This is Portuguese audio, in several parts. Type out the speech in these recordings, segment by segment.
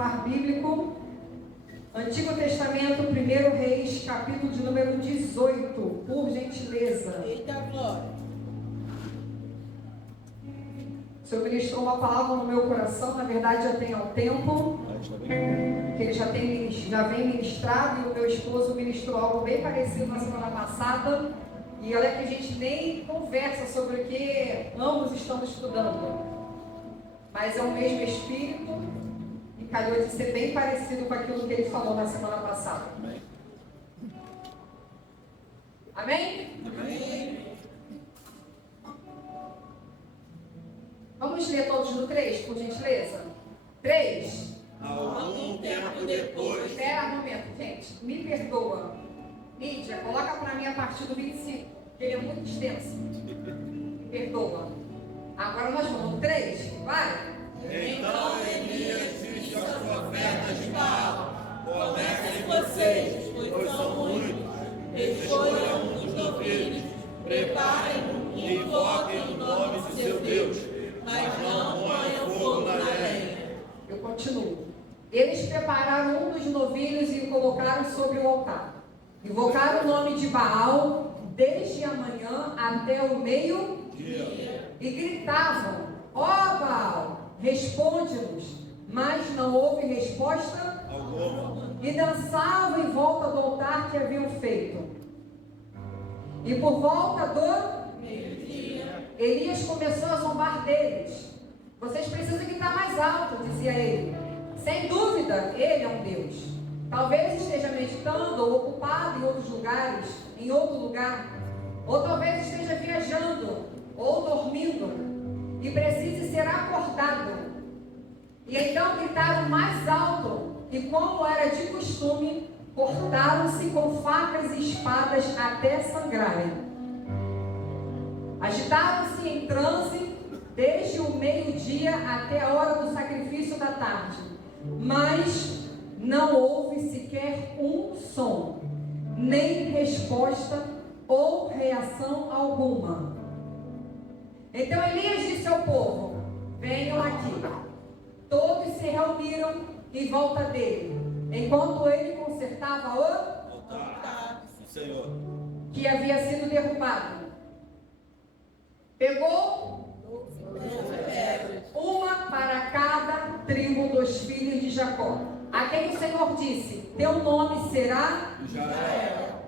par bíblico, Antigo Testamento, 1 Reis, capítulo de número 18, por gentileza. Eita glória. O Senhor ministrou uma palavra no meu coração, na verdade já tem há um tempo, que ele já vem ministrado, e o meu esposo ministrou algo bem parecido na semana passada, e olha que a gente nem conversa sobre o que ambos estamos estudando, mas é o mesmo Espírito, e calhou de ser bem parecido com aquilo que ele falou na semana passada. Amém? Amém? Amém. Vamos ler todos no 3, por gentileza? 3. Algum tempo depois. Espera um momento, gente. Me perdoa. Mídia, coloca para mim a partir do 25, que ele é muito extenso. Me perdoa. Agora nós vamos no 3, vai. Então Elias disse aos profetas de Baal: Conectem vocês, pois são muitos. Escolham os novilhos, preparem-no e invoquem o nome de seu Deus, mas não ponham fogo na lenha. Eu continuo. Eles prepararam um dos novilhos e o colocaram sobre o altar. Invocaram o nome de Baal desde a manhã até o meio-dia. E gritavam: ó Baal, responde-nos. Mas não houve resposta alguma. E dançavam em volta do altar que haviam feito. E por volta do meio-dia, Elias começou a zombar deles. Vocês precisam gritar mais alto, dizia ele. Sem dúvida, ele é um Deus. Talvez esteja meditando ou ocupado em outros lugares, em outro lugar. Ou talvez esteja viajando ou dormindo e precise ser acordado. E então gritaram mais alto e, como era de costume, cortaram-se com facas e espadas até sangrarem. Agitaram-se em transe desde o meio-dia até a hora do sacrifício da tarde, mas não houve sequer um som, nem resposta ou reação alguma. Então Elias disse ao povo: venham aqui. Todos se reuniram em volta dele, enquanto ele consertava o Altar do Senhor, que havia sido derrubado. Pegou uma para cada tribo dos filhos de Jacó, a quem o Senhor disse: teu nome será Israel.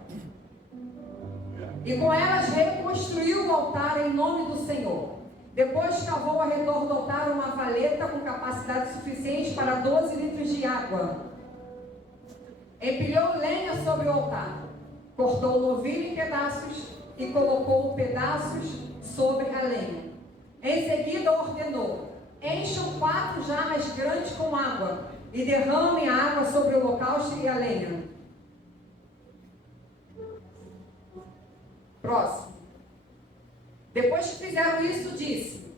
E com elas reconstruiu o altar em nome do Senhor. Depois cavou ao redor do altar uma valeta com capacidade suficiente para 12 litros de água. Empilhou lenha sobre o altar. Cortou o novilho em pedaços e colocou pedaços sobre a lenha. Em seguida ordenou: encham 4 jarras grandes com água e derramem a água sobre o holocausto e a lenha. Próximo. Depois que fizeram isso, disse: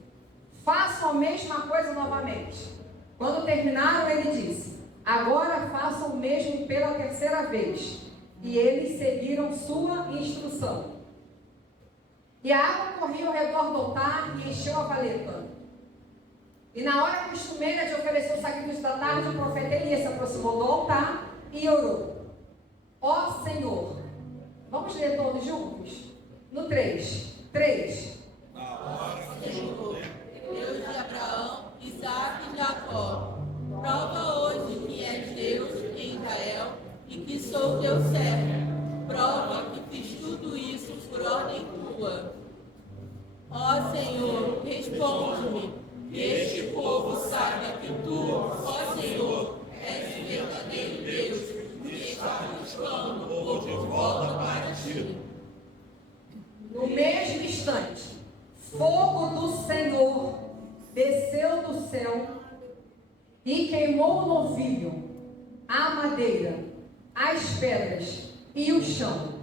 façam a mesma coisa novamente. Quando terminaram, ele disse: agora façam o mesmo pela 3ª vez. E eles seguiram sua instrução. E a água corria ao redor do altar e encheu a valeta. E na hora costumeira de oferecer o sacrifício da tarde, o profeta Elias se aproximou do altar e orou: ó Senhor. Vamos ler todos juntos? No 3. 3. Senhor, Deus de Abraão, Isaque e Jacó, prova hoje que és Deus em Israel e que sou teu servo. Prova que fiz tudo isso por ordem tua. Ó Senhor, responde-me, que este povo saiba que tu, ó Senhor, és o verdadeiro Deus e está buscando o povo de volta para ti. No mesmo instante, fogo do Senhor desceu do céu e queimou o novilho, a madeira, as pedras e o chão,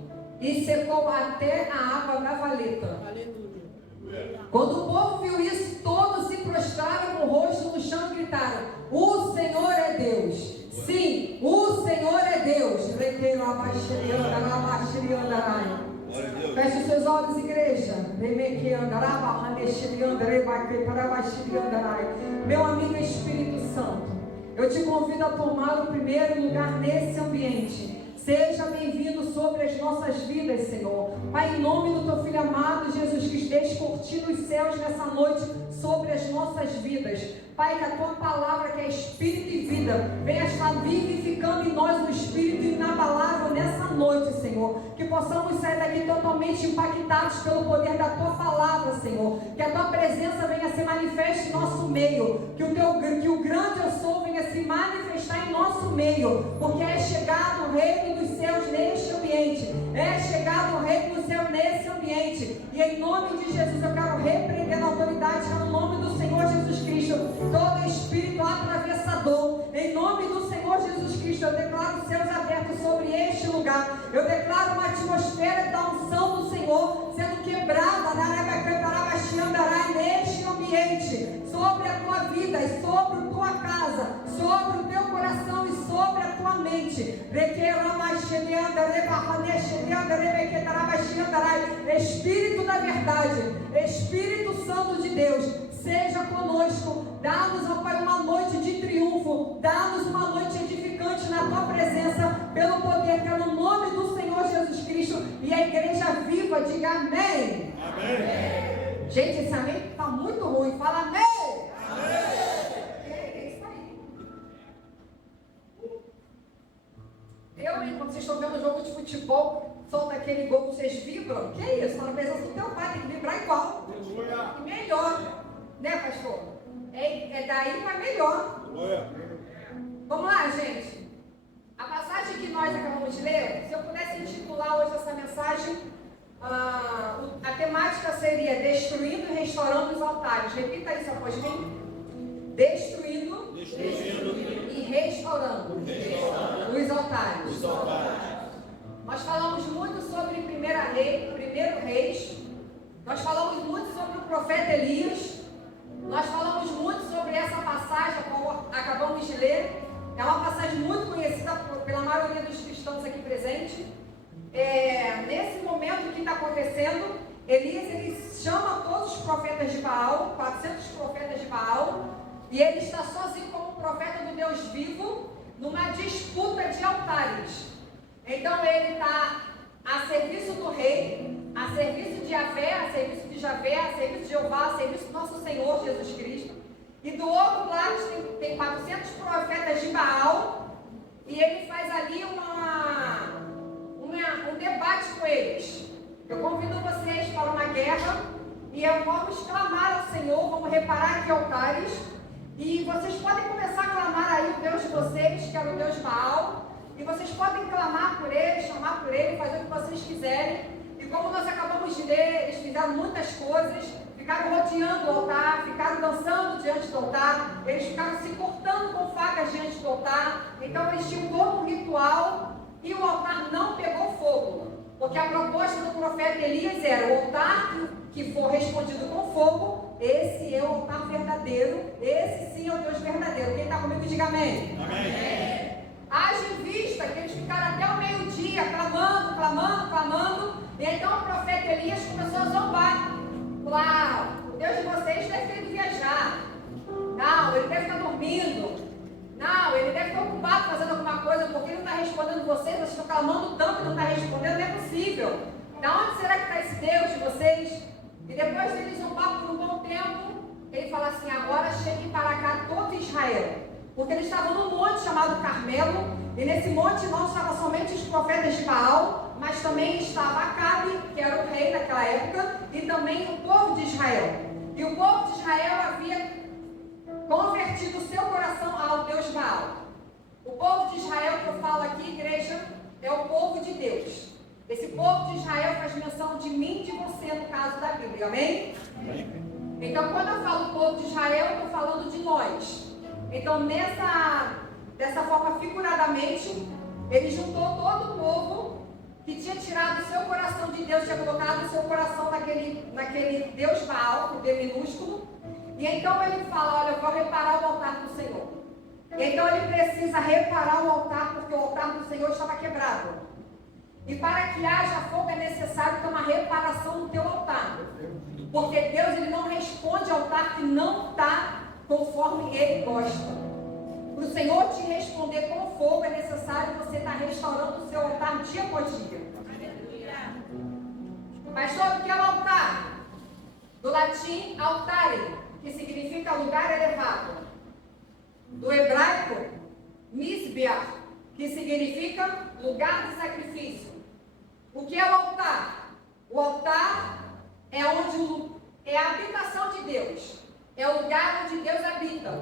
e secou até a água da valeta. Aleluia. Quando o povo viu isso, todos se prostraram com o rosto no chão e gritaram: o Senhor é Deus. Sim, o Senhor é Deus. Feche os seus olhos, igreja. Meu amigo Espírito Santo, Eu te convido a tomar o primeiro lugar nesse ambiente. Seja bem-vindo sobre as nossas vidas, Senhor. Pai, em nome do Teu Filho amado, Jesus Cristo, descortina os céus nessa noite sobre as nossas vidas. Pai, que a Tua palavra, que é Espírito e vida, venha estar vivificando em nós o Espírito inabalável nessa noite, Senhor. Que possamos sair daqui totalmente impactados pelo poder da Tua palavra, Senhor. Que a Tua presença venha se manifestar em nosso meio. Que o grande eu sou venha se manifestar em nosso meio. Porque é chegado o reino dos céus neste ambiente. É chegado o reino dos céus nesse ambiente. E em nome de Jesus eu quero repreender na autoridade, no nome do Senhor Jesus Cristo, todo espírito atravessador. Em nome do Senhor Jesus Cristo, eu declaro céus abertos sobre este lugar. Eu declaro uma atmosfera da unção do Senhor sendo quebrada neste ambiente, sobre a tua vida e sobre a tua casa, sobre o teu coração e sobre a tua mente. Espírito da verdade, Espírito Santo de Deus, seja conosco. Dá-nos, ó Pai, uma noite de triunfo. Dá-nos uma noite edificante na Tua presença, pelo poder que é no nome do Senhor Jesus Cristo. E a igreja viva diga amém. Amém. Gente, esse amém está muito ruim. Fala amém. Amém. É isso aí. Quando vocês estão vendo um jogo de futebol, solta aquele gol, vocês vibram. Que é isso? Fala a presença do teu Pai, tem que vibrar igual. E melhor. Né, pastor? É daí para melhor. Vamos lá, gente. A passagem que nós acabamos de ler, se eu pudesse intitular hoje essa mensagem, a temática seria destruindo e restaurando os altares. Repita isso após mim. Destruindo e restaurando os altares. Nós falamos muito sobre primeiro Reis. Nós falamos muito sobre o profeta Elias. Nós falamos muito sobre essa passagem, como acabamos de ler. É uma passagem muito conhecida pela maioria dos cristãos aqui presentes. Nesse momento que está acontecendo, Elias ele chama todos os profetas de Baal, 400 profetas de Baal, e ele está sozinho como profeta do Deus vivo, numa disputa de altares. Então ele está a serviço do rei, a serviço de Javé, a serviço de Jeová, a serviço do nosso Senhor Jesus Cristo. E do outro lado tem 400 profetas de Baal, e ele faz ali um debate com eles. Eu convido vocês para uma guerra, e vamos clamar ao Senhor, vamos reparar aqui altares, e vocês podem começar a clamar aí o Deus de vocês, que era o Deus Baal, e vocês podem clamar por ele, chamar por ele, fazer o que vocês quiserem. E como nós acabamos de ler, eles fizeram muitas coisas, ficaram rodeando o altar, ficaram dançando diante do altar, eles ficaram se cortando com facas diante do altar. Então eles tinham todo um ritual e o altar não pegou fogo, porque a proposta do profeta Elias era: o altar que for respondido com fogo, esse é o altar verdadeiro, esse sim é o Deus verdadeiro. Quem está comigo diga amém. Amém. Haja em vista que eles ficaram até o meio-dia clamando, e então o profeta Elias começou a zombar. Falar: o Deus de vocês deve ter ido viajar. Não, ele deve estar dormindo. Não, ele deve estar ocupado fazendo alguma coisa, porque ele não está respondendo vocês estão clamando tanto e não está respondendo, não é possível. Da onde será que está esse Deus de vocês? E depois de ele zombar por um bom tempo, ele fala assim: agora cheguem para cá todo Israel. Porque eles estavam num monte chamado Carmelo, e nesse monte não estavam somente os profetas de Baal, mas também estava Acabe, que era o rei daquela época, e também o povo de Israel. E o povo de Israel havia convertido o seu coração ao Deus Baal. O povo de Israel que eu falo aqui, igreja, é o povo de Deus. Esse povo de Israel faz menção de mim e de você no caso da Bíblia, amém? Então quando eu falo povo de Israel, eu estou falando de nós. Então dessa forma figuradamente, ele juntou todo o povo que tinha tirado o seu coração de Deus, tinha colocado o seu coração naquele Deus Baal, o D minúsculo. E então ele fala: olha, eu vou reparar o altar do Senhor. E então ele precisa reparar o altar, porque o altar do Senhor estava quebrado. E para que haja fogo é necessário ter uma reparação no teu altar. Porque Deus ele não responde ao altar que não está conforme ele gosta. Para o Senhor te responder com fogo, é necessário você estar restaurando o seu altar dia após dia. Pastor, o que é o altar? Do latim, altare, que significa lugar elevado. Do hebraico, misbeah, que significa lugar de sacrifício. O que é o altar? O altar é a habitação de Deus. É o lugar onde Deus habita.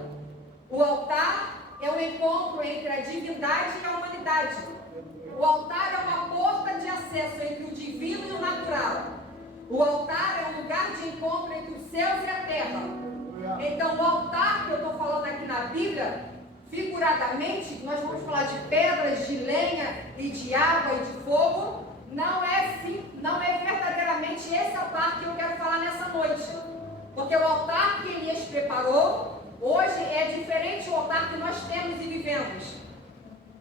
O altar é o encontro entre a divindade e a humanidade. O altar é uma porta de acesso entre o divino e o natural. O altar é um lugar de encontro entre os céus e a terra. Então, o altar que eu estou falando aqui na Bíblia, figuradamente, nós vamos falar de pedras, de lenha e de água e de fogo. Não é verdadeiramente esse altar que eu quero falar nessa noite. Porque o altar que Elias preparou, hoje é diferente do altar que nós temos e vivemos.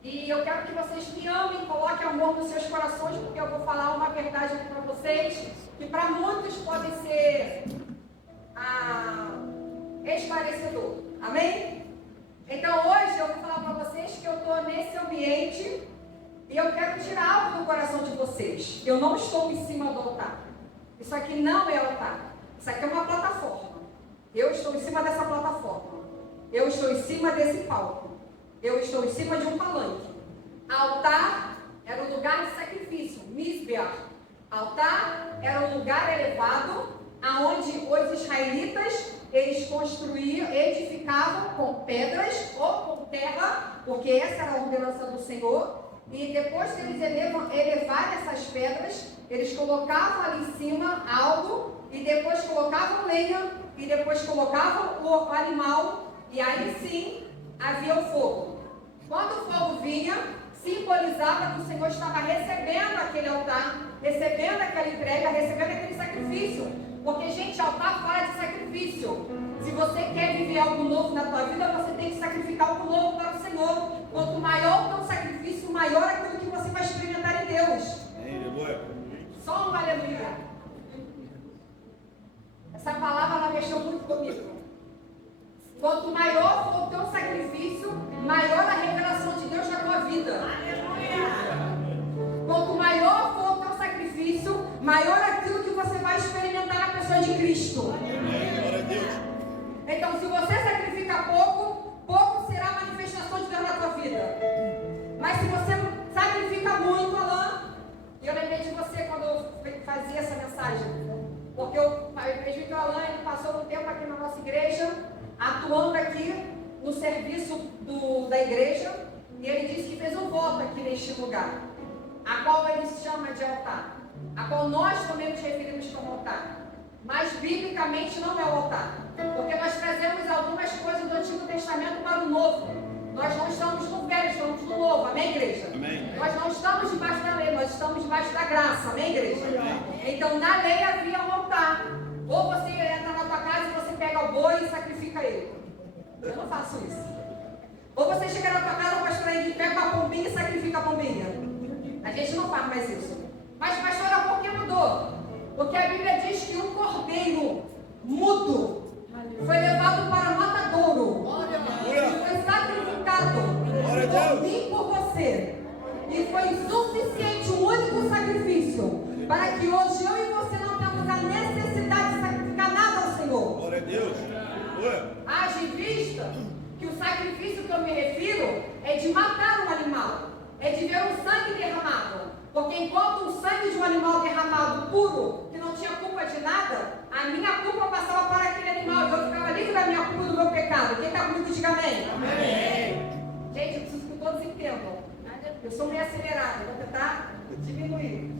E eu quero que vocês me amem, coloquem amor nos seus corações, porque eu vou falar uma verdade aqui para vocês, que para muitos pode ser esclarecedor. Amém? Então hoje eu vou falar para vocês que eu estou nesse ambiente e eu quero tirar algo do coração de vocês. Eu não estou em cima do altar. Isso aqui não é altar. Isso aqui é uma plataforma. Eu estou em cima dessa plataforma. Eu estou em cima desse palco. Eu estou em cima de um palanque. Altar era um lugar de sacrifício. Misbeah. Altar era um lugar elevado, aonde os israelitas eles construíam, edificavam com pedras ou com terra, porque essa era a ordenança do Senhor. E depois que eles elevaram essas pedras, eles colocavam ali em cima algo, e depois colocavam lenha, e depois colocavam o animal, e aí sim havia o fogo. Quando o fogo vinha, simbolizava que o Senhor estava recebendo aquele altar, recebendo aquela entrega, recebendo aquele sacrifício. Porque, gente, altar fala de sacrifício. Se você quer viver algo novo na tua vida, você tem que sacrificar algo novo para o Senhor. Quanto maior o teu sacrifício, maior aquilo que você vai experimentar em Deus. Só um aleluia. Essa palavra ela mexeu muito comigo. Quanto maior for o teu sacrifício, maior a revelação de Deus na tua vida. Quanto maior for o teu sacrifício, maior aquilo que você vai experimentar na pessoa de Cristo. Então, se você sacrifica pouco, pouco será a manifestação de Deus na tua vida. Mas se você sacrifica muito, Alain, eu lembrei de você quando eu fazia essa mensagem. Porque o presbítero Alain, ele passou um tempo aqui na nossa igreja, atuando aqui no serviço da igreja, e ele disse que fez um voto aqui neste lugar, a qual ele chama de altar, a qual nós também nos referimos como altar, mas biblicamente não é o altar, porque nós trazemos algumas coisas do Antigo Testamento para o Novo. Nós não estamos no velho, estamos no novo, amém, igreja? Amém. Nós não estamos debaixo da lei, nós estamos debaixo da graça, amém, igreja? Amém. Então, na lei havia um altar. Ou você entra na tua casa e você pega o boi e sacrifica ele. Eu não faço isso. Ou você chega na tua casa, o pastor aí pega uma pombinha e sacrifica a pombinha. A gente não faz mais isso. Mas, pastora, por que mudou? Porque a Bíblia diz que um cordeiro mudo foi levado para o matadouro. Ele foi sacrificado por mim e por você. E foi suficiente um único sacrifício para que hoje eu e você não tenhamos a necessidade de sacrificar nada ao Senhor. Glória a Deus. Haja em vista que o sacrifício que eu me refiro é de matar um animal, é de ver o sangue derramado. Porque enquanto o sangue de um animal derramado puro, que não tinha culpa de nada, a minha culpa passava para aquele animal e eu ficava livre da minha culpa e do meu pecado. Quem está comigo, diga amém. Amém. Gente, eu preciso que todos entendam. Eu sou meio acelerada, vou tentar diminuir.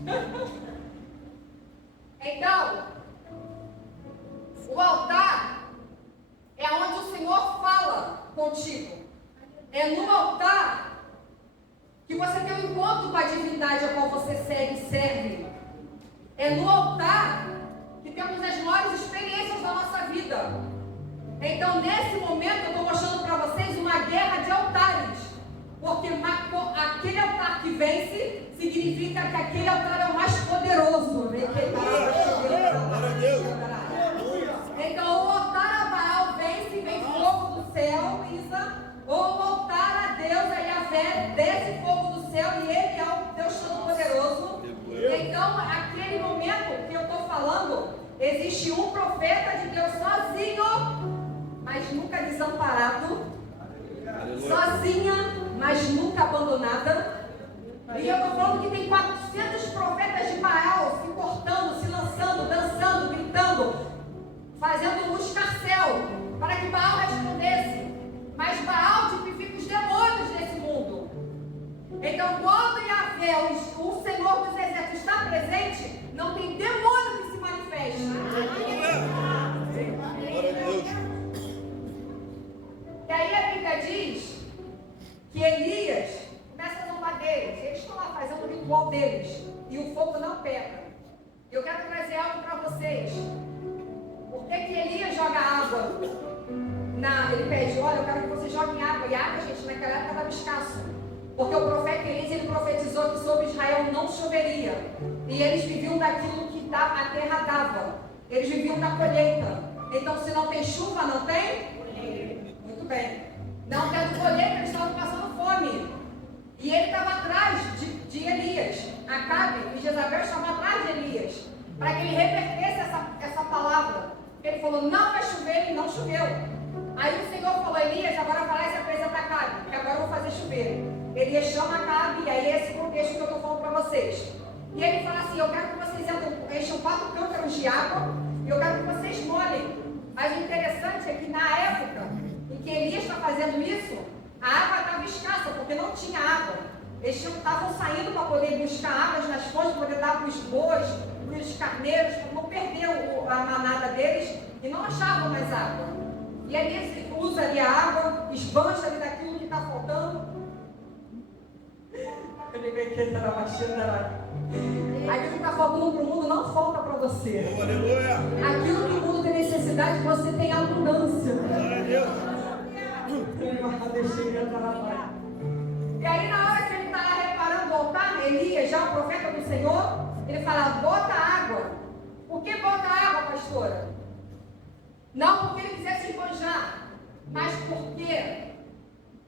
Então, o altar é onde o Senhor fala contigo. É no altar que você tem um encontro com a divindade a qual você segue e serve. É no altar que temos as maiores experiências da nossa vida. Então, nesse momento, eu estou mostrando para vocês uma guerra de altares. Porque aquele altar que vence significa que aquele altar é o mais poderoso. Então, o altar a Baal vence, vem fogo do céu, Isa, ou o altar existe um profeta de Deus sozinho, mas nunca desamparado, sozinha, mas nunca abandonada. E eu estou falando que tem 400 profetas de Baal se cortando, se lançando, dançando, gritando, fazendo um escarcéu para que Baal respondesse. Mas Baal tipifica os demônios desse mundo. Então, quando Yahvé, o Senhor dos Exércitos, está presente, não tem demônio que se manifeste. Glória a Deus. E aí a Bíblia diz que Elias começa a zombar deles. Eles estão lá fazendo o ritual deles. E o fogo não pega. Eu quero trazer algo para vocês. Por que Elias joga água? Ele pede, olha, eu quero que vocês joguem água. E água, gente, naquela época estava escasso. Porque o profeta Elias, ele profetizou que sobre Israel não choveria. E eles viviam daquilo que a terra dava. Eles viviam da colheita. Então, se não tem chuva, não tem? Muito bem. Não tendo colheita, eles estavam passando fome. E ele estava atrás de Elias. Acabe e Jezabel estavam atrás de Elias. Para que ele revertesse essa palavra. Ele falou, não vai chover, e não choveu. Aí o Senhor falou, Elias, agora vai lá e se apresenta a Acabe, porque agora eu vou fazer chover. Elias chama Acabe, e aí é esse contexto que eu estou falando para vocês. E ele fala assim, eu quero que vocês encham 4 cântaros de água, e eu quero que vocês molhem. Mas o interessante é que na época em que Elias está fazendo isso, a água estava escassa, porque não tinha água. Eles estavam saindo para poder buscar águas nas fontes, para poder dar para os bois, para os carneiros, para não perder a manada deles, e não achavam mais água. E Elias usa ali a água, esbanja ali daquilo que está faltando. Eu lembrei que ele estava baixando. Aquilo que está faltando para o mundo não falta para você. Aleluia. Aquilo que o mundo tem necessidade, você tem abundância. Glória a Deus. E aí, na hora que ele está lá reparando o altar, Elias, já o profeta do Senhor, ele fala, bota água. Por que bota água, pastora? Não porque ele quisesse esbanjar, mas porque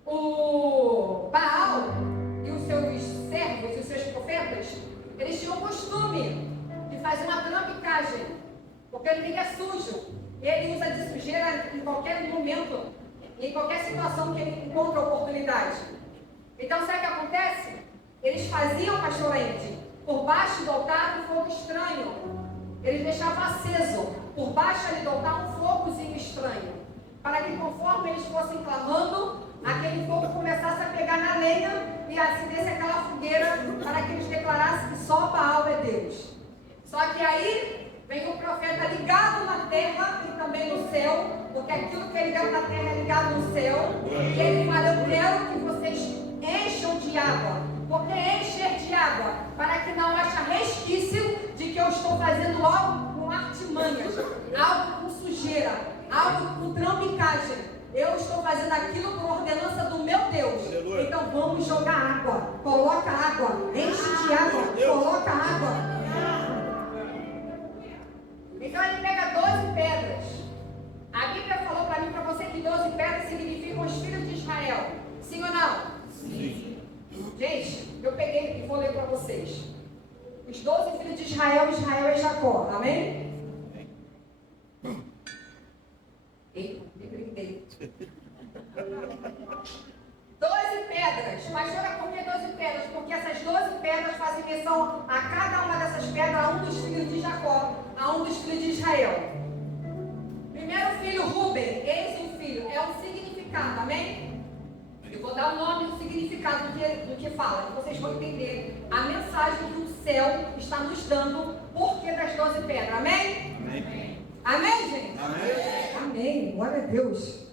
o Baal e os seus servos e os seus profetas, eles tinham o costume de fazer uma trambicagem, porque ele é sujo, e ele usa de sujeira em qualquer momento, em qualquer situação que ele encontra oportunidade. Então, sabe o que acontece? Eles faziam, pastor Andy, por baixo do altar um fogo estranho. Eles deixavam aceso, por baixo ali do altar, um fogozinho estranho, para que conforme eles fossem clamando, aquele fogo começasse a pegar na lenha e acendesse aquela fogueira, para que eles declarassem que só Baal é Deus. Só que aí vem o profeta ligado na terra e também no céu, porque aquilo que é ligado na terra é ligado no céu, e ele fala, eu quero que vocês encham de água. Porque encher de água, para que não haja resquício de que eu estou fazendo algo com artimanhas, algo com sujeira, algo com trambicagem. Eu estou fazendo aquilo por ordenança do meu Deus. Aleluia. Então vamos jogar água. Coloca água, enche de água, coloca água. Então ele pega 12 pedras. A Bíblia falou para mim e para você que 12 pedras significam os filhos de Israel. Sim ou não? Sim. Gente, eu peguei e vou ler para vocês. Os 12 filhos de Israel, Israel é Jacó, amém? Eita, me brindei. 12 pedras. Pastora, por que 12 pedras? Porque essas 12 pedras fazem menção a cada uma dessas pedras, a um dos filhos de Jacó, a um dos filhos de Israel. Primeiro filho, Rúben, eis um filho, é um significado, amém? Eu vou dar o nome e o significado do que fala, que vocês vão entender a mensagem que o céu está nos dando por que das 12 pedras, amém? Amém. Amém, gente? Amém. Amém, glória a Deus.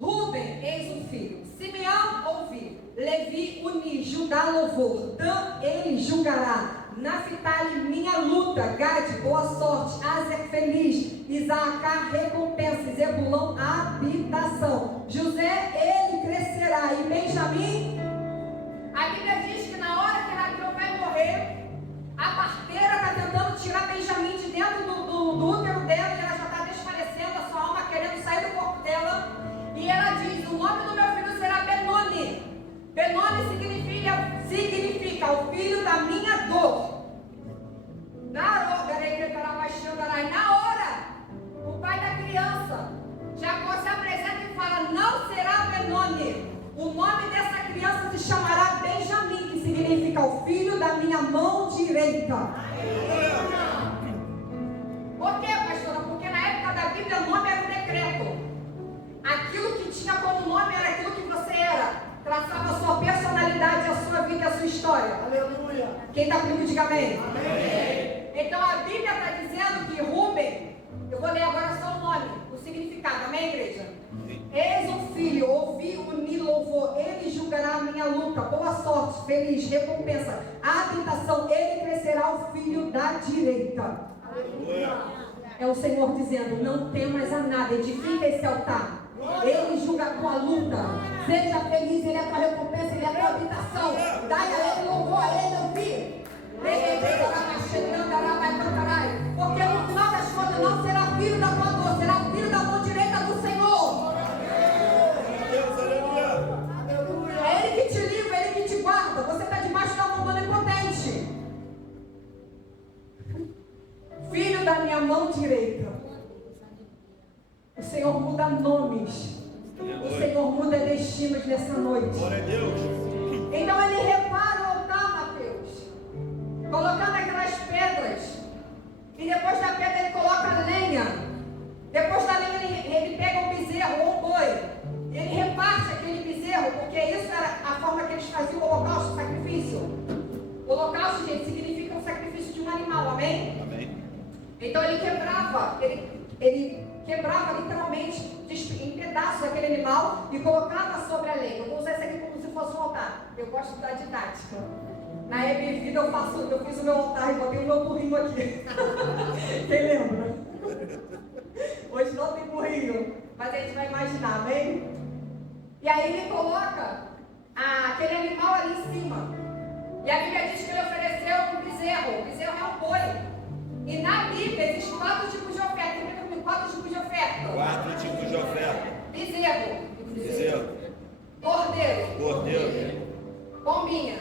Rúben, eis um filho. Simeão, ouvi. Levi, uni. Judá, louvor. Dan, ele julgará. Naphtali, minha luta. Gade, boa sorte. Aser, feliz. Isaacá, recompensa. Zebulão, habitação. José, ele crescerá. E Benjamim, a Bíblia diz que na hora que Raquel vai morrer, a parteira está tentando tirar Benjamim de dentro do útero dela, e ela já está desfalecendo, a sua alma querendo sair do corpo dela. E ela diz, o nome do meu filho será Benoni. Benoni significa o filho da minha dor. Na hora Benjamim, que significa o filho da minha mão direita. Por quê, pastora? Porque na época da Bíblia o nome era um decreto. Aquilo que tinha como nome era aquilo que você era. Traçava a sua personalidade, a sua vida e a sua história. Aleluia. Quem está comigo, diga amém. Amém. Então a Bíblia está dizendo que Rúben, eu vou ler agora só o nome, o significado, amém, igreja? Eis um filho, ouvi, uni, louvor, ele julgará a minha luta, boa sorte, feliz, recompensa, habitação, ele crescerá o filho da direita. Aleluia. É o Senhor dizendo, não temas a nada, edifica esse altar. Ele julga a tua luta. Seja feliz, ele é a tua recompensa, ele é a tua habitação. Dai a ele louvor, a ele ouvir. Porque no final das contas não será filho da tua dor, será filho da mão direita do Senhor. É ele que te livra, é ele que te guarda. Você está debaixo da mão do Onipotente. Filho da minha mão direita. O Senhor muda nomes. O Senhor muda destinos nessa noite. Glória a Deus. Então ele repara o altar, Mateus, colocando aquelas pedras. E depois da pedra ele coloca a lenha. Depois da lenha ele pega um bezerro ou um boi. Ele reparte aquele bezerro, porque isso era a forma que eles faziam o holocausto, o sacrifício. O holocausto, gente, significa o sacrifício de um animal, amém? Amém. Então ele quebrava literalmente em pedaços aquele animal e colocava sobre a lenha. Eu vou usar isso aqui como se fosse um altar. Eu gosto da didática. Na minha vida eu fiz o meu altar e botei o meu burrinho aqui. Quem lembra? Hoje não tem burrinho, mas a gente vai imaginar, amém? E aí ele coloca aquele animal ali em cima. E a Bíblia diz que ele ofereceu um bezerro. O bezerro é um boi. E na Bíblia existem 4 tipos de oferta. Repita comigo, 4 tipos de oferta. 4 tipos de oferta. Bezerro. Cordeiro. Pombinha.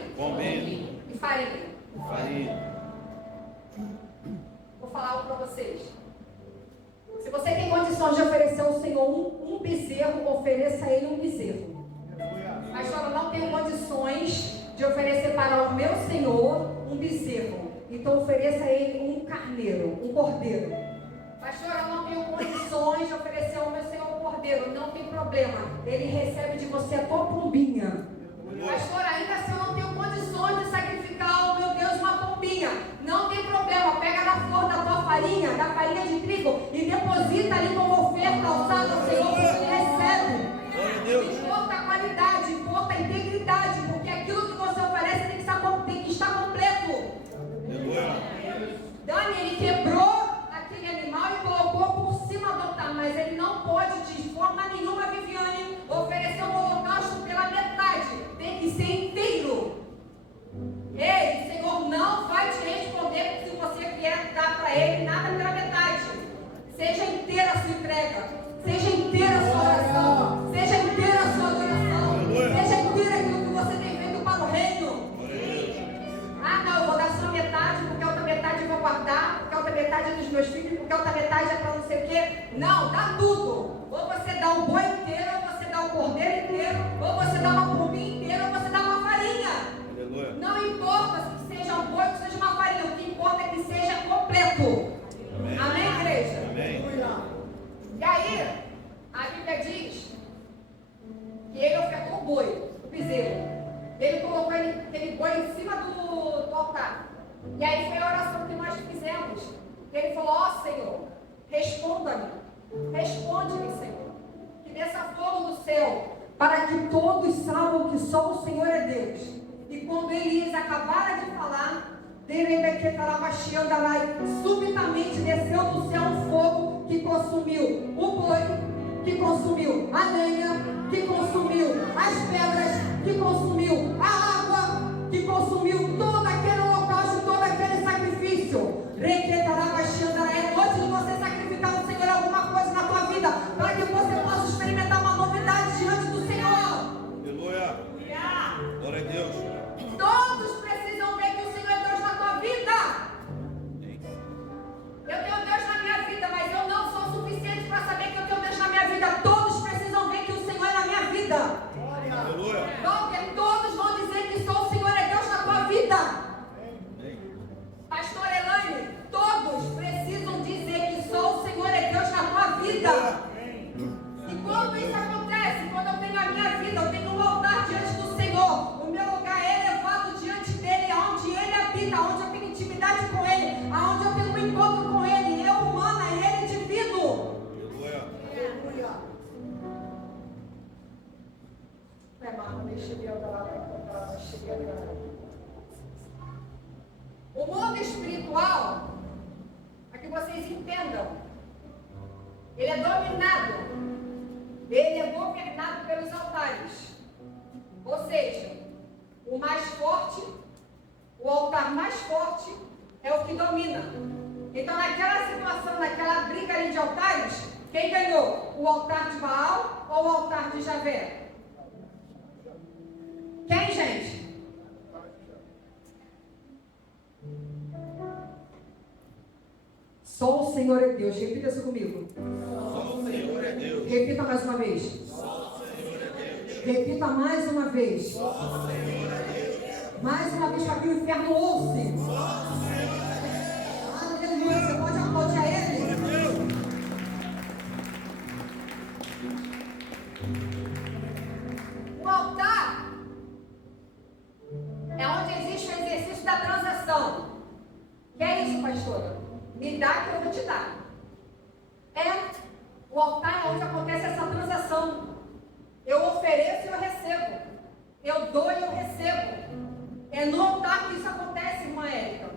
E farinha. Vou falar algo para vocês. Se você tem condições de oferecer ao Senhor um bezerro, ofereça a Ele um bezerro. Pastor, eu não tenho condições de oferecer para o meu Senhor um bezerro. Então ofereça a Ele um carneiro, um cordeiro. Pastor, eu não tenho condições de oferecer ao meu Senhor um cordeiro. Não tem problema. Ele recebe de você a tua pombinha. Pastor, ainda assim eu não tenho condições de sacrificar, oh meu Deus, uma pombinha. Não tem problema. Pega na flor da tua farinha, da farinha de trigo, e deposita ali como oferta alçada ao Senhor, porque Ele recebe. Não importa a qualidade, importa a integridade, porque aquilo que você oferece tem que estar completo. Dani, ele quebrou aquele animal e colocou por cima do altar, mas ele não pode de forma nenhuma, Viviane, oferecer um holocausto pela metade, tem que ser inteiro. Ei, o Senhor não vai te responder se você vier dar para Ele nada pela metade. Seja inteira a sua entrega, seja inteira a sua oração, seja inteira a sua adoração, seja inteira aquilo que você tem feito para o reino. Ah, não, eu vou dar só metade, porque a outra metade eu vou guardar, porque a outra metade é dos meus filhos, porque a outra metade é para não sei o quê. Não, dá tudo. Ou você dá um boi inteiro, ou você dá um cordeiro inteiro, ou você dá uma pombinha inteira, ou você dá uma farinha. Aleluia. Não importa se seja um boi ou seja uma farinha, o que importa é que seja completo. Amém, amém, igreja? Amém. E aí, a Bíblia diz que ele ofertou o boi, o bezerro. Ele colocou aquele boi em cima do altar. E aí foi a oração que nós fizemos. Ele falou, ó Senhor, responda-me. Responde-me, Senhor. Que desça fogo do céu, para que todos saibam que só o Senhor é Deus. E quando Elias acabara de falar, subitamente desceu do céu um fogo que consumiu o boi, que consumiu a lenha, que consumiu as pedras, que consumiu a água, que consumiu todo aquele holocausto, todo aquele sacrifício. É noite de você sacrificar ao Senhor alguma coisa na tua vida, para que você possa experimentar uma novidade diante do Senhor. Aleluia. Glória a Deus. Todos precisam ver que o Senhor é Deus na tua vida. Eu tenho Deus na minha vida, mas eu não sou suficiente para saber que eu tenho Deus na minha vida. Todos precisam ver que o Senhor é na minha vida. Aleluia. Todos vão O mundo espiritual, para que vocês entendam, ele é dominado, ele é governado pelos altares. Ou seja, o mais forte, o altar mais forte é o que domina. Então, naquela situação, naquela briga ali de altares, quem ganhou? O altar de Baal ou o altar de Javé? Quem, gente? Só o Senhor é Deus. Repita isso comigo. Só o Senhor é Deus. Repita mais uma vez. Só o Senhor é Deus. Repita mais uma vez. Só o Senhor é Deus. Mais uma vez para que o inferno ouça. Só o Senhor é Deus. Aleluia. Você pode aplaudir a Ele? O altar é onde existe o exercício da transação. Que é isso, pastora? Me dá que eu vou te dar. O altar é onde acontece essa transação. Eu ofereço e eu recebo. Eu dou e eu recebo. É no altar que isso acontece, irmã Érica.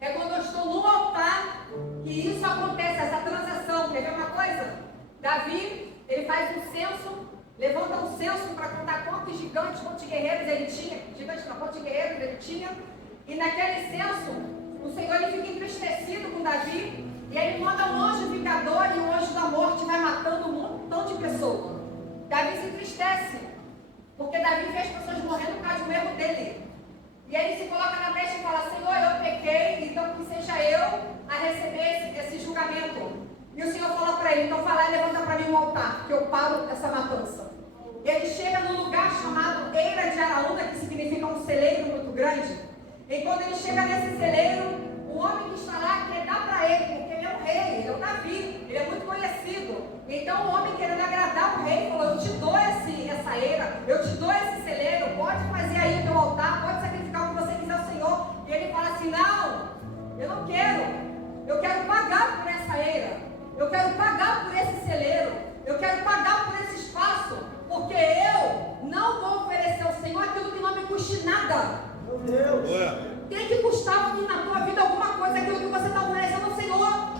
É quando eu estou no altar que isso acontece, essa transação. Quer ver uma coisa? Davi, ele faz um censo, levanta um censo para contar quantos gigantes, quantos guerreiros ele tinha. Gigantes não, quantos guerreiros ele tinha. E naquele censo, o Senhor ele fica entristecido com Davi. E ele manda um anjo vingador e o anjo da morte vai matando um montão de pessoas. Davi se entristece, porque Davi fez pessoas morrendo por causa do erro dele. E aí ele se coloca na brecha e fala: Senhor, eu pequei, então que seja eu a receber esse julgamento. E o Senhor fala para ele: então vai lá e levanta para mim um altar, que eu paro essa matança. E ele chega num lugar chamado Eira de Araúna, que significa um celeiro muito grande. E quando ele chega nesse celeiro, o homem que está lá quer dar para ele, porque ele é um rei, ele é o Davi, ele é muito conhecido. Então o homem, querendo agradar o rei, falou: eu te dou essa eira, eu te dou esse celeiro, pode fazer aí o teu altar, pode sacrificar o que você quiser ao Senhor. E ele fala assim: não, eu não quero, eu quero pagar por essa eira, eu quero pagar por esse celeiro, eu quero pagar por esse espaço, porque eu não vou oferecer ao Senhor aquilo que não me custe nada. Meu Deus. Tem que custar na tua vida alguma coisa, aquilo que você está oferecendo ao Senhor.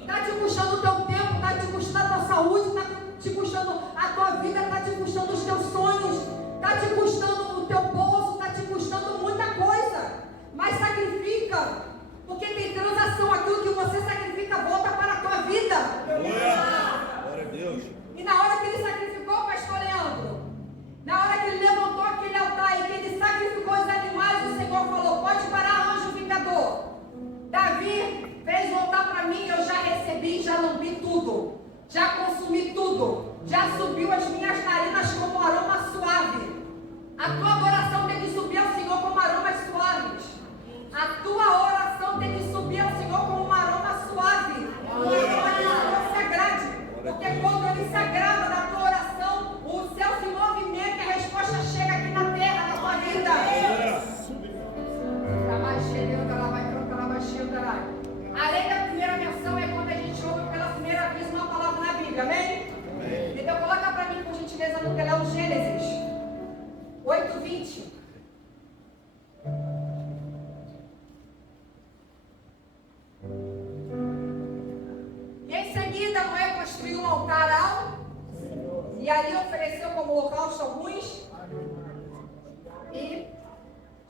Está te custando o teu tempo, está te custando a tua saúde, está te custando a tua vida, está te custando os teus sonhos, está te custando o teu bolso, está te custando muita coisa. Mas sacrifica, porque tem transação, aquilo que você sacrifica volta para a tua vida. Glória a Deus. E na hora que ele sacrificou, pastor Leandro, na hora que ele levantou aquele altar e que ele sacrificou os animais, o Senhor falou: pode parar, anjo vingador. Davi fez voltar para mim, eu já recebi, já lambi tudo, já consumi tudo, já subiu as minhas narinas como aroma suave. A tua adoração tem que subir ao Senhor como aromas suaves. A tua oração tem que subir ao Senhor como um aroma suave. Um aroma que o Senhor se agrade. Porque quando Ele se agrada da tua oração, o céu se movimenta e a resposta chega aqui na terra, na tua vida. A lei da primeira menção é quando a gente ouve pela primeira vez uma palavra na Bíblia, amém? Então coloca para mim, por gentileza, no telão Gênesis 8:20. E em seguida Noé construiu um altar ao e ali ofereceu como holocausto alguns. E,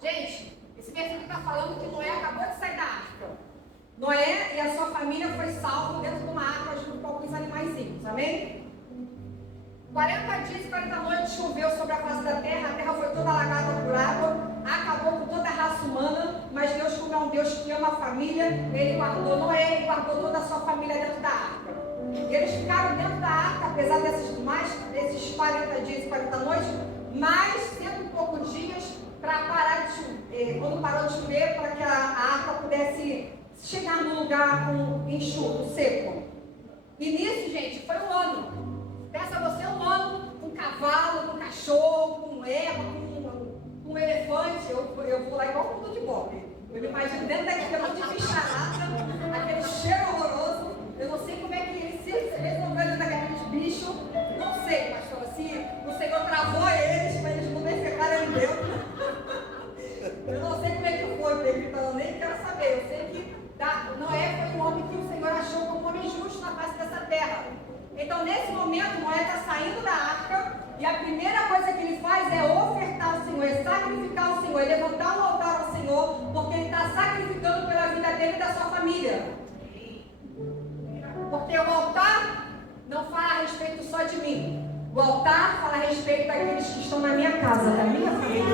gente, esse versículo está falando que Noé acabou de sair da arca. Noé e a sua família foi salvo dentro de uma arca junto com alguns animaizinhos, amém? 40 dias e 40 noites choveu sobre a face da terra, a terra foi toda alagada por água, acabou com toda a raça humana, mas Deus, como é um Deus que ama a família, Ele guardou Noé e guardou toda a sua família dentro da arca. E eles ficaram dentro da arca, apesar desses 40 dias e 40 noites, mais 100 e poucos dias para parar de chover, quando parou de chover, para que a arca pudesse chegar num lugar enxuto, seco. E nisso, gente, foi um ano. Pensa você um ano com cavalo, com cachorro, com égua, com elefante. Eu vou lá igual um de Bob. Eu me imagino dentro daquele monte de bicharada, aquele cheiro horroroso. Eu não sei como é que eles se resolveram dentro daqueles bichos. Não sei, pastor, se o Senhor travou eles para eles não defecarem dentro. Então, nesse momento, Noé está saindo da arca e a primeira coisa que ele faz é ofertar ao Senhor, é sacrificar ao Senhor, é levantar um altar ao Senhor, porque ele está sacrificando pela vida dele e da sua família. Porque o altar não fala a respeito só de mim. O altar fala a respeito daqueles que estão na minha casa, da minha família.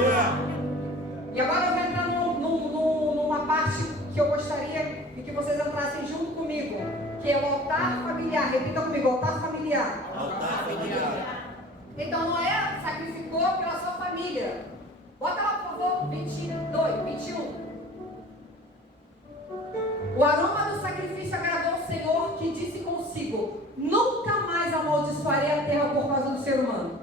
E agora eu vou entrar numa parte que eu gostaria de que vocês entrassem junto comigo, que é o altar familiar. Repita comigo, altar familiar. Altar familiar. Então Noé sacrificou pela sua família. Bota lá, por favor, 22, 21. O aroma do sacrifício agradou ao Senhor, que disse consigo: nunca mais amaldiçoarei a terra por causa do ser humano.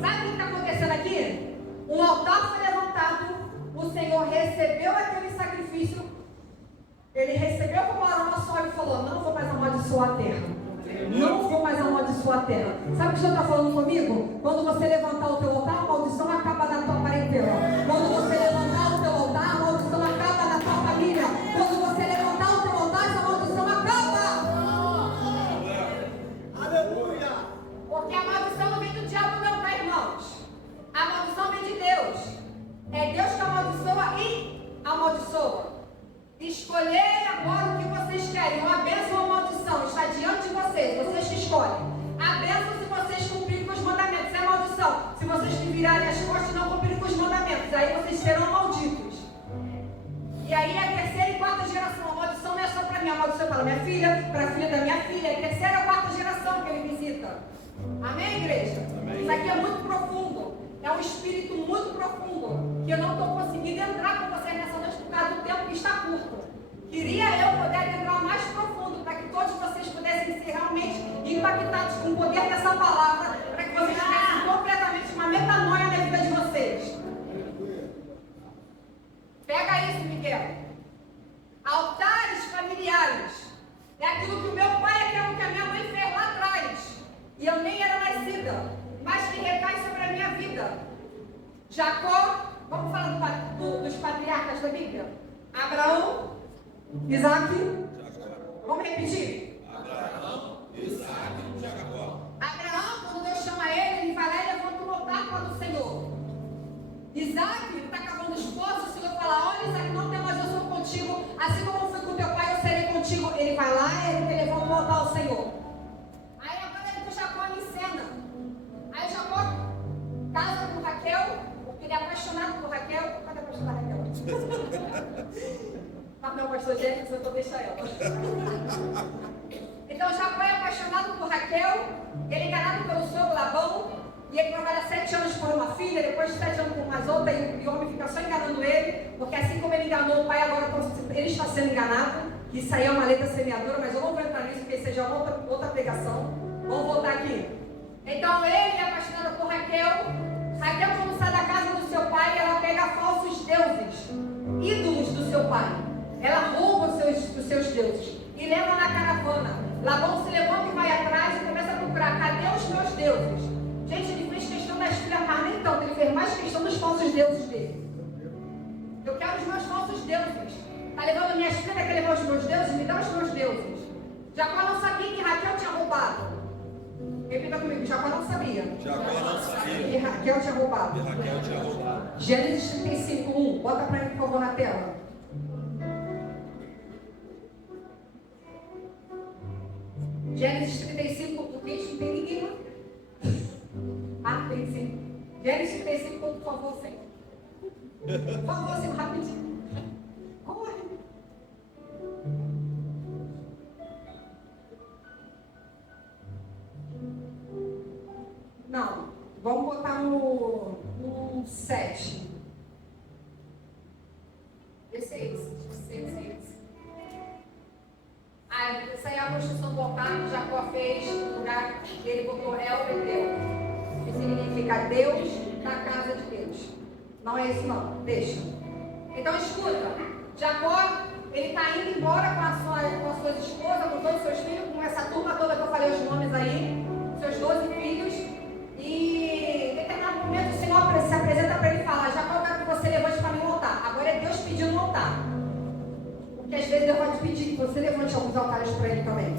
Sabe o que está acontecendo aqui? Um altar foi levantado, o Senhor recebeu aquele sacrifício, ele recebeu como aroma suave e falou: não vou mais amaldiçoar a terra. Não vou mais amaldiçoar a terra. Sabe o que o Senhor está falando comigo? Quando você levantar o teu altar, a maldição acaba na tua parentela. Quando você levantar o teu altar, a maldição acaba na tua família. Quando você levantar o teu altar, essa maldição acaba. Aleluia! Porque a maldição não vem do diabo não, tá, irmãos? A maldição vem de Deus. É Deus que amaldiçoa e amaldiçoa. Escolhei agora o que vocês querem, uma bênção ou uma maldição, está diante de vocês que escolhem. A bênção se vocês cumprirem com os mandamentos, é maldição se vocês me virarem as costas e não cumprirem com os mandamentos, aí vocês serão malditos. E aí a terceira e quarta geração, a maldição não é só para mim, a maldição é para minha filha, para a filha da minha filha, a terceira e quarta geração que ele visita. Amém, igreja? Amém. Isso aqui é muito profundo, é um espírito muito profundo, que eu não estou conseguindo entrar com vocês nessa noite por causa do tempo que está curto. Queria eu poder entrar mais profundo, para que todos vocês pudessem ser realmente impactados com o poder dessa palavra, para que vocês tivessem completamente uma metanoia na vida de vocês. Pega isso, Miguel. Altares familiares. É aquilo que o meu pai, aquilo que a minha mãe fez lá atrás. E eu nem era nascida, mas que recai sobre a minha vida. Jacó, vamos falar dos patriarcas da Bíblia? Abraão, Isaac, vamos repetir? Abraão, Isaac e Jacó. Abraão, quando Deus chama ele vai lá e levanta um altar para o Senhor. Isaac, ele está cavando os poços, o Senhor fala: olha, Isaac, não tem mais, eu sou contigo, assim como eu fui com teu pai, eu serei contigo. Ele vai lá e ele levanta um altar ao Senhor. Aí agora ele Jacó em cena. Aí Jacó casa com Raquel, porque ele é apaixonado por Raquel. Cadê a pastora Raquel? Mas meu pastor Jefferson, eu vou deixar ela. Então Jacó é apaixonado por Raquel, ele é enganado pelo sogro Labão, e ele trabalha 7 anos por uma filha, depois de 7 anos por mais outra, e o homem fica só enganando ele, porque assim como ele enganou o pai, agora ele está sendo enganado. Isso aí é uma letra semeadora, mas eu não vou entrar nisso, porque seja outra pregação. Vamos voltar aqui. Então ele é apaixonado por Raquel. Raquel, quando sai da casa do seu pai, ela pega falsos deuses, ídolos do seu pai. Ela rouba os seus deuses e leva na caravana. Labão se levanta e vai atrás e começa a procurar: cadê os meus deuses? Gente, ele fez questão das filhas, mas nem tanto, ele fez mais questão dos falsos deuses dele. Eu quero os meus falsos deuses. Está levando minhas filhas, quer levar os meus deuses? Me dá os meus deuses. Jacó não sabia que Raquel tinha roubado. Repita comigo: Jacó não sabia. Jacó não sabia. Que Raquel tinha roubado. E Raquel tinha roubado. Gênesis 35, 1. Bota para mim, por favor, na tela. Gênesis 35, o texto não tem ninguém lá. Ah, tem sim. Gênesis 35, por favor, Senhor. Por favor, Senhor, rapidinho. Corre. Não, vamos botar no 7. Esse é esse. Essa é a construção do altar que Jacó fez no lugar que ele botou El Betel, que significa Deus na casa de Deus. Não é isso não, deixa. Então escuta, Jacó, ele está indo embora com as suas esposas, com todos os seus filhos, com essa turma toda que eu falei os nomes aí, seus 12 filhos, e em determinado momento o Senhor se apresenta para ele e fala: Jacó, eu quero que você levante para mim um altar. Agora é Deus pedindo um altar. Porque às vezes Deus vai te pedir que você levante alguns altares para Ele também.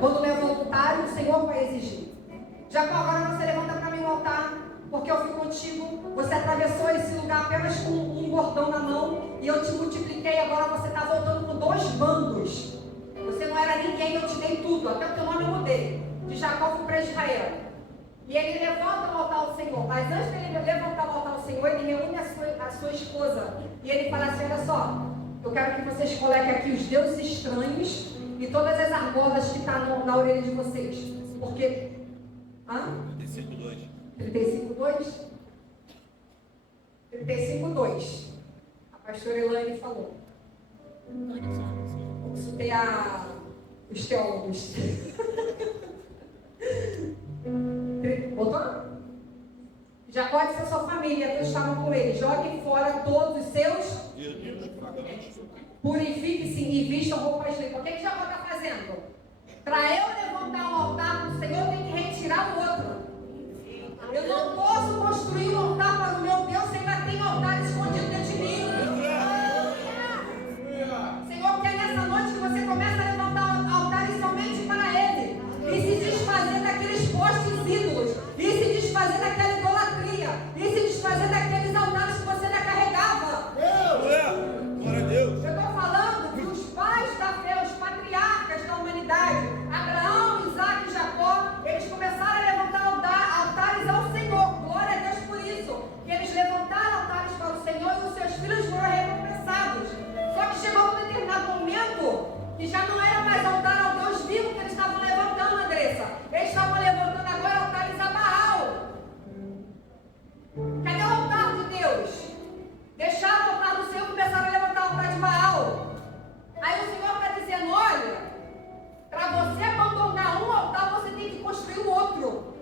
Quando leva um altar, o Senhor vai exigir. Jacó, agora você levanta para mim um altar, porque eu fui contigo. Você atravessou esse lugar apenas com um bordão na mão e eu te multipliquei. Agora você está voltando com 2 bandos. Você não era ninguém, eu te dei tudo. Até o teu nome eu mudei. De Jacó fui para Israel. E ele levanta o altar ao Senhor. Mas antes dele levantar o altar ao Senhor, ele reúne a sua esposa. E ele fala assim: olha só, eu quero que vocês coloquem aqui os deuses estranhos e todas as argolas que estão na orelha de vocês. Porque... 35:2. 35:2? 35:2. A pastora Elaine falou. Consultei os teólogos. Botou? Jacó disse a sua família, todos estavam com ele: joguem fora todos os seus, purifiquem-se e vistam roupas limpas. O que Jacó está fazendo? Para eu levantar um altar para o Senhor, eu tenho que retirar o outro. Eu não posso construir um altar para o meu Deus se ainda tem altar escondido dentro de mim. Senhor, que é nessa noite que você começa a levantar altares somente para Ele e se desfazer daqueles postes ídolos, e se desfazer daquela idolatria, e se desfazer daqueles altares que você ainda carregava. Glória a Deus. Eu estou falando que os pais da fé, os patriarcas da humanidade, Abraão, Isaac e Jacó, eles começaram a levantar altares ao Senhor. Glória a Deus por isso. Que eles levantaram altares para o Senhor e os seus filhos foram recompensados. Só que chegou um determinado momento que já não era mais altar ao Deus vivo que eles estavam levantando, Andressa. Eles estavam levantando agora altares a Baal. Cadê o altar de Deus? Deixaram o altar do Senhor e começaram a levantar o altar de Baal. Aí o Senhor está dizendo: olha, para você abandonar um altar, você tem que construir um outro.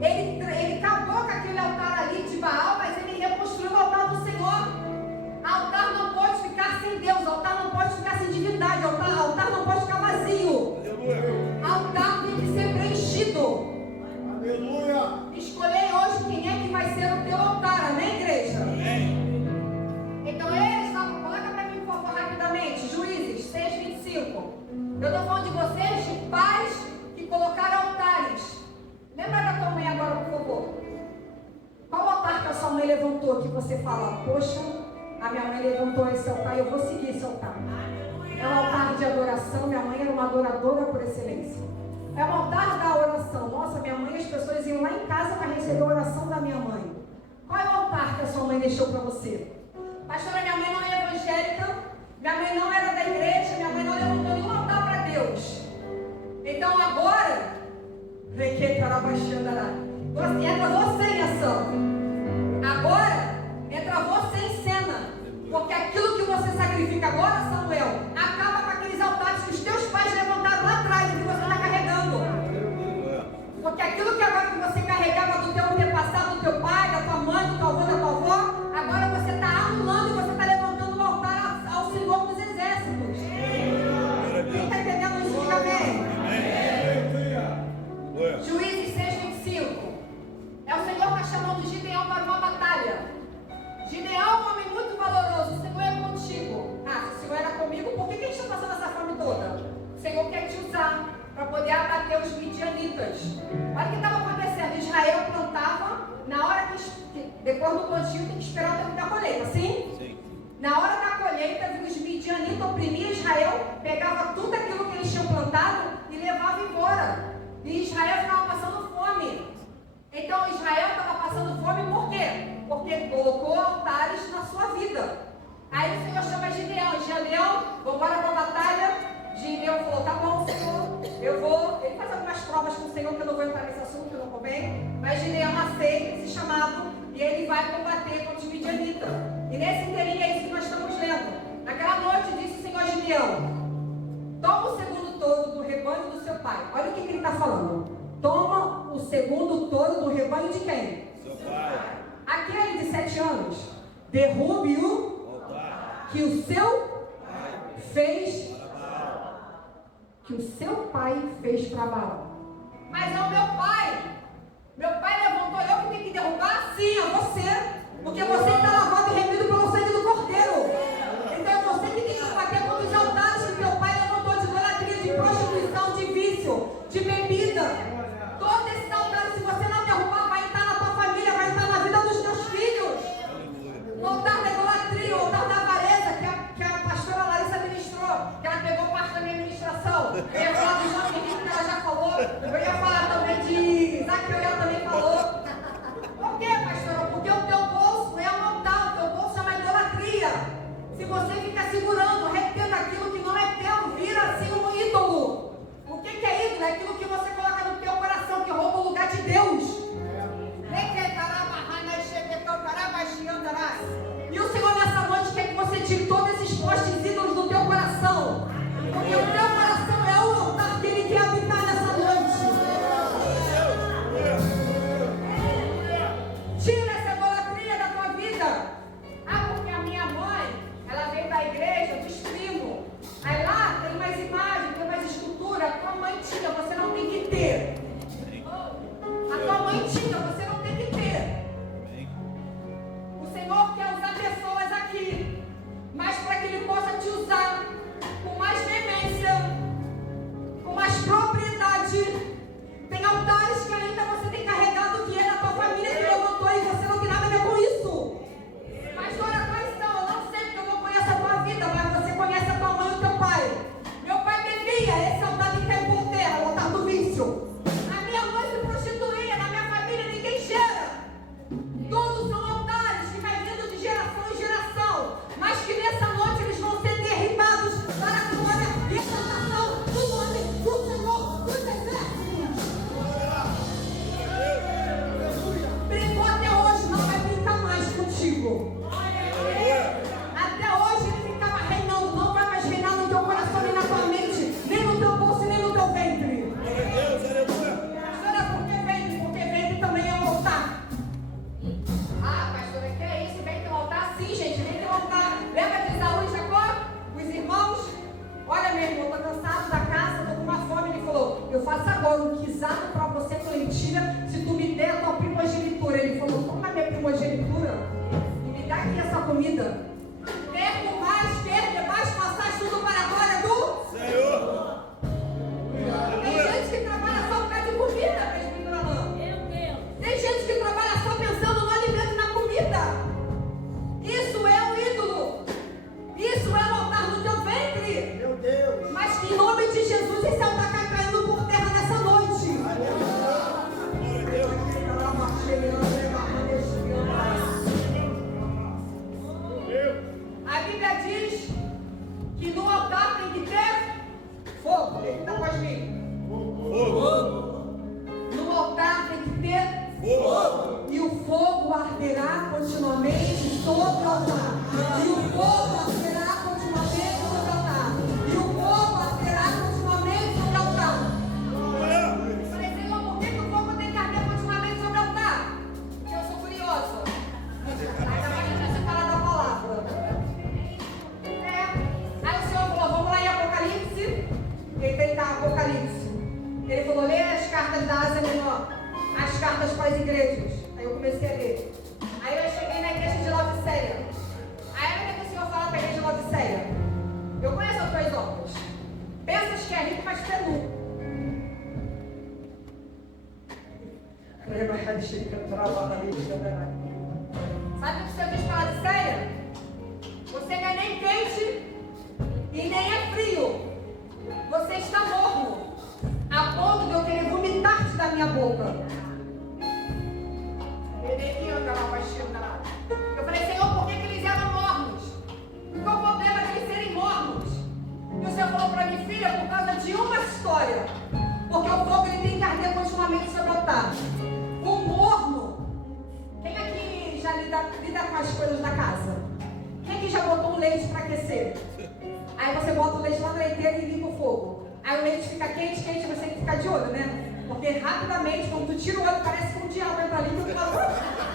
Ele acabou com aquele altar ali de Baal, mas ele reconstruiu o altar do Senhor. Altar não pode ficar sem Deus, altar não pode ficar sem divindade, altar não pode ficar vazio. Altar tem que ser preenchido. Aleluia. Escolhei hoje quem é que vai ser o teu altar, amém, igreja? Amém. Então eles estavam, coloca para mim, por favor, rapidamente, Juízes 6:25. Eu estou falando de vocês, de pais que colocaram altares. Lembra da tua mãe agora, por favor? Qual altar que a sua mãe levantou que você fala: poxa, a minha mãe levantou esse altar e eu vou seguir esse altar? É um altar de adoração. Minha mãe era uma adoradora por excelência. É um altar da oração. Nossa, minha mãe, as pessoas iam lá em casa para receber a oração da minha mãe. Qual é o altar que a sua mãe deixou para você? Pastora, minha mãe não é evangélica, minha mãe não era da igreja, minha mãe não levantou nenhum altar para Deus. Então agora, entra você em ação. Agora, entra você em cena. Porque aquilo que você sacrifica agora, Samuel, acaba com aqueles altares que os teus pais levantaram lá atrás e que você está carregando. Porque aquilo que agora que você carregava do teu antepassado, do teu pai, da tua mãe, do teu avô, da tua avó, agora você está anulando e você está levantando um altar ao Senhor dos Exércitos. Quem está entendendo isso? Diga amém. Juízes 6:25. É o Senhor que está chamando Gideão para uma batalha. Gideão é um homem muito valoroso. O Senhor é contigo. Se o Senhor era comigo, por que a gente está passando essa fome toda? O Senhor quer te usar para poder abater os midianitas. Olha o que estava acontecendo. Israel plantava, na hora que depois do plantio tem que esperar o tempo da colheita, sim? Sim. Na hora da colheita, os midianitas oprimiam Israel, pegava tudo aquilo que eles tinham plantado e levava embora. E Israel estava passando fome. Então Israel estava passando fome por quê? Porque colocou altares na sua vida. Aí o Senhor chama Gideão. Gideão, vamos embora para a batalha. Gideão falou: tá bom, Senhor, eu vou. Ele faz algumas provas com o Senhor, que eu não vou entrar nesse assunto, que não convém. Mas Gideão aceita esse chamado e ele vai combater contra os midianitas. E nesse inteirinho é isso que nós estamos lendo. Naquela noite disse o Senhor a Gideão: toma o segundo touro do rebanho do seu pai. Olha o que ele está falando. Toma o segundo touro do rebanho de quem? Seu pai. Aquele de 7 anos. Derrube o altar que o seu pai fez. Que o seu pai fez para Baal. Mas é o meu pai. Meu pai levantou, eu que tenho que derrubar? Sim, é você. Porque você está lavado e remido pelo sangue do Cordeiro. Então é você que tem que combater contra agora um guisado para você com lentilha, se tu me der a tua primogenitura. Ele falou, toma a minha primogenitura e me dá aqui essa comida. Perco mais, perde mais, passar tudo para a glória do Senhor. Tem gente que trabalha só por causa de comida, presbítero Alain. Tem gente que trabalha só pensando no alimento e na comida. Isso é um ídolo. Isso é o altar do teu ventre. Meu Deus. Mas que em nome de Jesus esse altar está caindo por terra nessa noite. A Bíblia diz que no altar tem que ter fogo. Ele está com as minhas. No altar tem que ter fogo. E o fogo arderá continuamente sobre o altar. E o fogo arderá continuamente sobre o altar. E o fogo arderá continuamente sobre o altar. Falei, Senhor, por que o fogo tem que arder continuamente sobre o altar? Porque eu sou curiosa. Ainda mais que você falar da palavra. Aí o Senhor falou, vamos lá em Apocalipse. Ele tem que estar Apocalipse. Ele falou, lê as cartas da Ásia Menor, as cartas para as igrejas. Aí eu comecei a ler. Aí eu cheguei na igreja de Laodiceia. Aí o que o Senhor fala para a igreja de Laodiceia? Eu conheço as tuas obras. Pensas que é rico, mas tu é nu. Sabe o que o Senhor diz para a Laodiceia? Você não é nem quente e nem é frio. Você está morno. A ponto de eu querer vomitar-te da minha boca. Eu falei, Senhor, por que eles eram mornos? Qual o problema de eles serem mornos? E o Senhor falou para mim, filha, por causa de uma história. Porque o fogo ele tem que arder continuamente sobre o altar. O morno. Quem aqui já lida com as coisas da casa? Quem aqui já botou um leite para aquecer? Aí você bota o leite lá na leiteira e liga o fogo. Aí o leite fica quente, você tem que ficar de olho, né? Porque rapidamente, quando tu tira o olho, parece que um diabo entra ali, tu fala,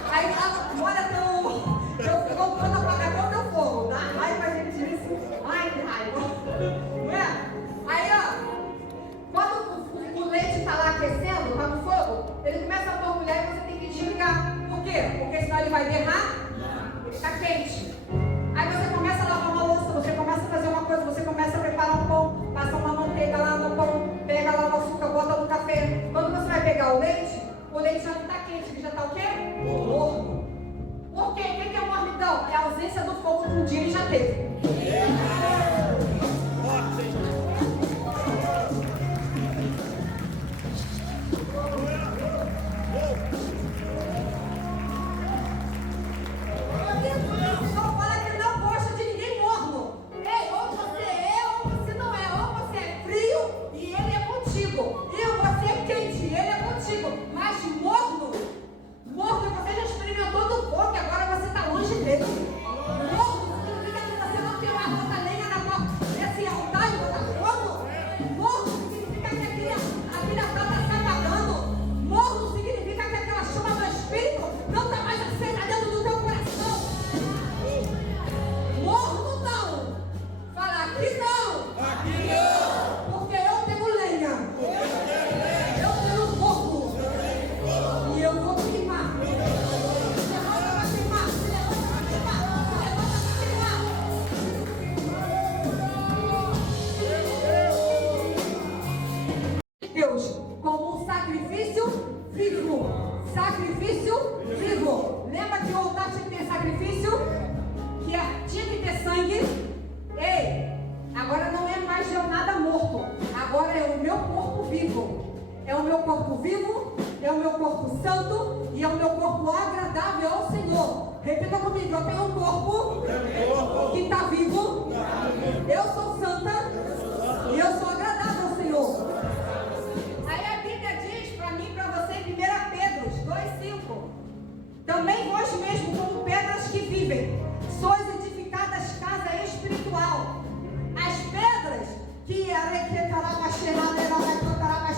aí olha teu fogo quando apagar o teu fogo, dá raiva, a gente diz, ai que raiva, não é? Aí ó, quando o leite está lá aquecendo, está no fogo, ele começa a borbulhar e você tem que desligar. Por quê? Porque senão ele vai derrar, ele está quente. Aí você começa a lavar uma louça, você começa a fazer uma coisa, você começa a preparar um pão, passa uma manteiga lá no pão, pega lá o açúcar, bota no café. Quando você vai pegar o leite já não está quente, ele já está o quê? Morno. Por quê? O que é mornidão? É a ausência do fogo que um dia ele já teve.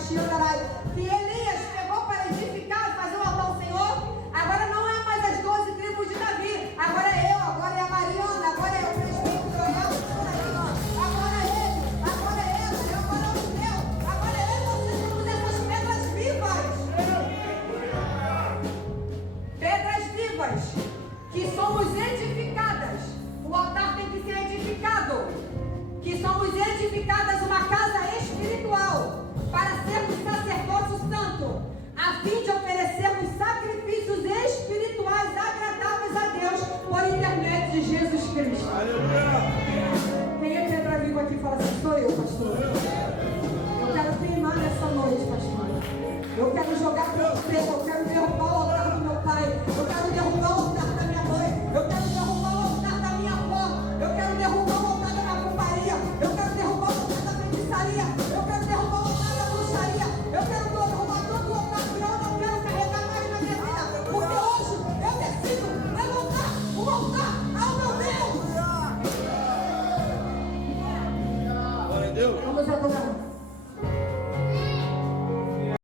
que a